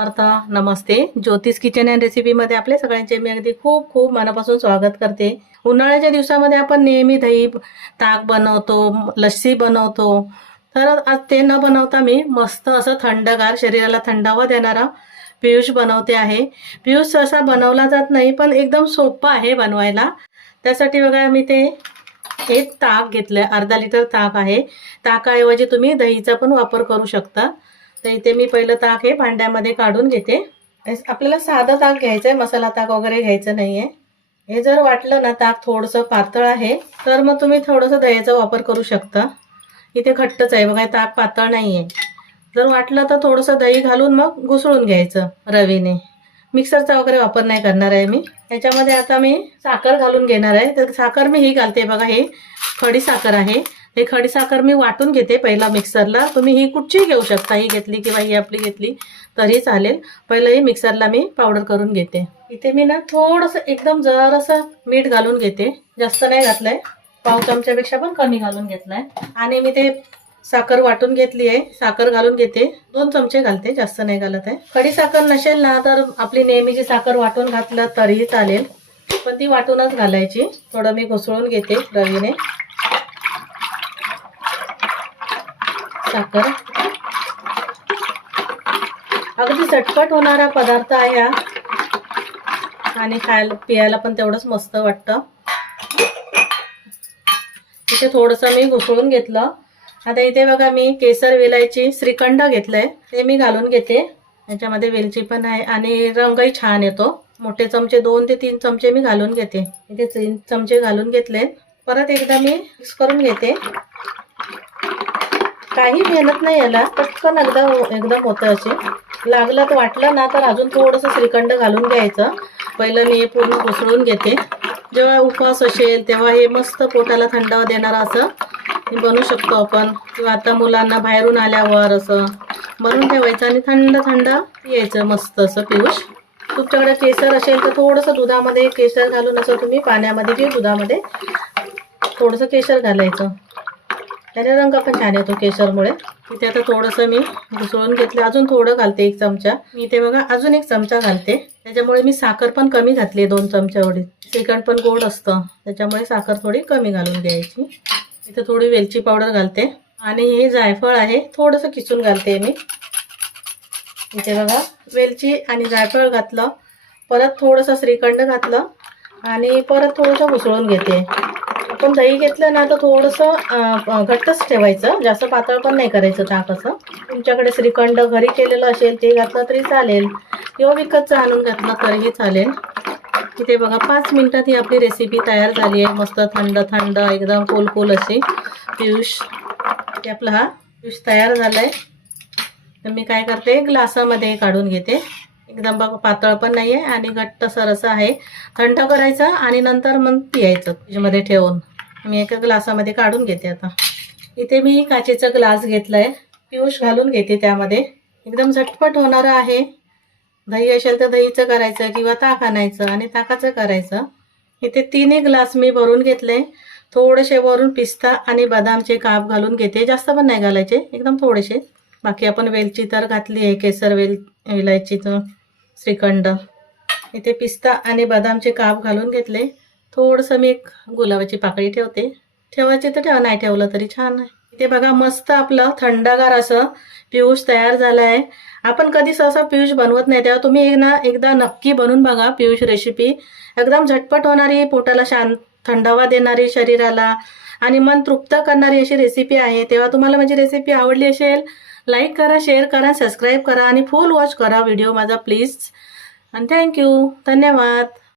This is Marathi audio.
समर्थ. नमस्ते. ज्योतिष किचन अँड रेसिपीमध्ये आपले सगळ्यांचे मी अगदी खूप खूप मनापासून स्वागत करते. उन्हाळ्याच्या दिवसामध्ये आपण नेहमी दही ताक बनवतो, लस्सी बनवतो. तर आज ते न बनवता मी मस्त असं थंडगार शरीराला थंडावा देणारा पियुष बनवते आहे. पियुष असा बनवला जात नाही पण एकदम सोपा आहे बनवायला. त्यासाठी बघा मी ते एक ताक घेतलं, अर्धा लिटर ताक आहे. ताकाऐवजी तुम्ही दहीचा पण वापर करू शकता. तर इथे मी पहिलं ताक हे भांड्यामध्ये काढून घेते. आपल्याला साधं ताक घ्यायचं आहे, मसाला ताक वगैरे घ्यायचं नाही आहे. हे जर वाटलं ना ताक थोडंसं पातळ आहे तर मग तुम्ही थोडंसं दह्याचा वापर करू शकता. इथे घट्टच आहे बघा, ताक पातळ नाही आहे. जर वाटलं तर थोडंसं दही घालून मग घुसळून घ्यायचं रवीने. मिक्सरचा वगैरे वापर नाही करणार आहे मी. याच्यामध्ये आता मी साखर घालून घेणार आहे. तर साखर मी ही घालते बघा, हे खडी साखर आहे. हे खडी साखर मी वाटून घेते पहिला मिक्सरला. तुम्ही ही कुठचीही घेऊ शकता, ही घेतली किंवा ही आपली घेतली तरी चालेल. पहिलं ही मिक्सरला मी पावडर करून घेते. इथे मी ना थोडंसं एकदम जरासं मीठ घालून घेते, जास्त नाही घातलंय, पाव चमच्यापेक्षा पण कमी घालून घेतलाय. आणि मी ते साखर वाटून घेतली आहे, साखर घालून घेते. 2 चमचे घालते, जास्त नाही घालत आहे. खडी साखर नसेल ना तर आपली नेहमीची साखर वाटून घातलं तरीही चालेल, पण ती वाटूनच घालायची. थोडं मी घुसळून घेते रवीने साखर. अगदी झटपट होणारा पदार्थ आहे हा आणि खायला पियाला पण तेवढंच मस्त वाटतं. इथे थोडंसं मी घुसळून घेतलं. आता इथे बघा मी केसर वेलायची श्रीखंड घेतलंय, ते मी घालून घेते. याच्यामध्ये वेलची पण आहे आणि रंगही छान येतो. मोठे चमचे 2 ते 3 चमचे मी घालून घेते. इथे 3 चमचे घालून घेतले. परत एकदा मी मिक्स करून घेते. काही मेहनत नाही याला, पटकन एकदम होतं. असे लागलं तर वाटलं ना तर अजून थोडंसं श्रीखंड घालून घ्यायचं. पहिलं मी हे पूर्ण घुसळून घेते. जेव्हा उपवास असेल तेव्हा हे मस्त पोटाला थंडावा देणारा असं बनवू शकतो आपण, किंवा आता मुलांना बाहेरून आल्यावर असं बनवून ठेवायचं आणि थंड थंड यायचं मस्त असं पियुष. तुमच्याकडे केसर असेल तर थोडंसं दुधामध्ये केसर घालून असं तुम्ही पाण्यामध्ये किंवा दुधामध्ये थोडंसं केसर घालायचं, त्याने रंग पण छान येतो केसरमुळे. इथे आता थोडंसं मी घुसळून घेतलं, अजून थोडं घालते 1 चमचा. मी इथे बघा अजून 1 चमचा घालते. त्याच्यामुळे मी साखर पण कमी घातली, 2 चमचा एवढी. श्रीखंड पण गोड असतं त्याच्यामुळे साखर थोडी कमी घालून द्यायची. इथे थोडी वेलची पावडर घालते आणि हे जायफळ आहे थोडंसं किसून घालते मी. इथे बघा वेलची आणि जायफळ घातलं, परत थोडंसं श्रीखंड घातलं आणि परत थोडंसं घुसळून घेते. आपण दही घेतलं ना तर थोडंसं घट्टच ठेवायचं, जास्त पातळ पण नाही करायचं ताक असं. तुमच्याकडे श्रीखंड घरी केलेलं असेल ते घातलं तरी चालेल, किंवा विकतचं आणून घातलं तरीही चालेल. इथे बघा 5 मिनिटात ही आपली रेसिपी तयार झाली आहे. मस्त थंड थंड एकदम कोलकोल अशी पियुष. ते आपला हा पियुष तयार झाला आहे. तर मी काय करते, ग्लासामध्ये काढून घेते. एकदम बघा पातळ पण नाही आहे आणि घट्ट सरस आहे. थंड करायचं आणि नंतर मग पियायचं फ्रीजमध्ये ठेवून. मी एका ग्लासामध्ये काढून घेते. आता इथे मी काचेचा ग्लास घेतलाय, पियुष घालून घेते त्यामध्ये. एकदम झटपट होणारं आहे. दही असेल तर दहीचं करायचं किंवा ताक आणायचं आणि ताकाचं करायचं. इथे 3 ग्लास मी भरून घेतले. थोडेसे वरून पिस्ता आणि बदामचे काप घालून घेते, जास्त पण नाही घालायचे, एकदम थोडेसे. बाकी आपण वेलची तर घातली आहे, केसर वेलायचीचं श्रीखंड. इथे पिस्ता आणि बदामचे काप घालून घेतले. थोडंसं मी एक गुलाबाची पाकळी ठेवायची तर ठेवा, नाही ठेवलं तरी छान आहे. इथे बघा मस्त आपलं थंडगार असं पियुष तयार झालं आहे. आपण कधी सहसा पियुष बनवत नाही, तेव्हा तुम्ही एकदा नक्की बनवून बघा पियुष रेसिपी. एकदम झटपट होणारी, पोटाला शांत थंडावा देणारी, शरीराला आणि मन तृप्त करणारी अशी रेसिपी आहे. तेव्हा तुम्हाला माझी रेसिपी आवडली असेल, लाईक करा, शेअर करा, सबस्क्राईब करा आणि फुल वॉच करा व्हिडिओ माझा प्लीज. आणि थँक्यू, धन्यवाद.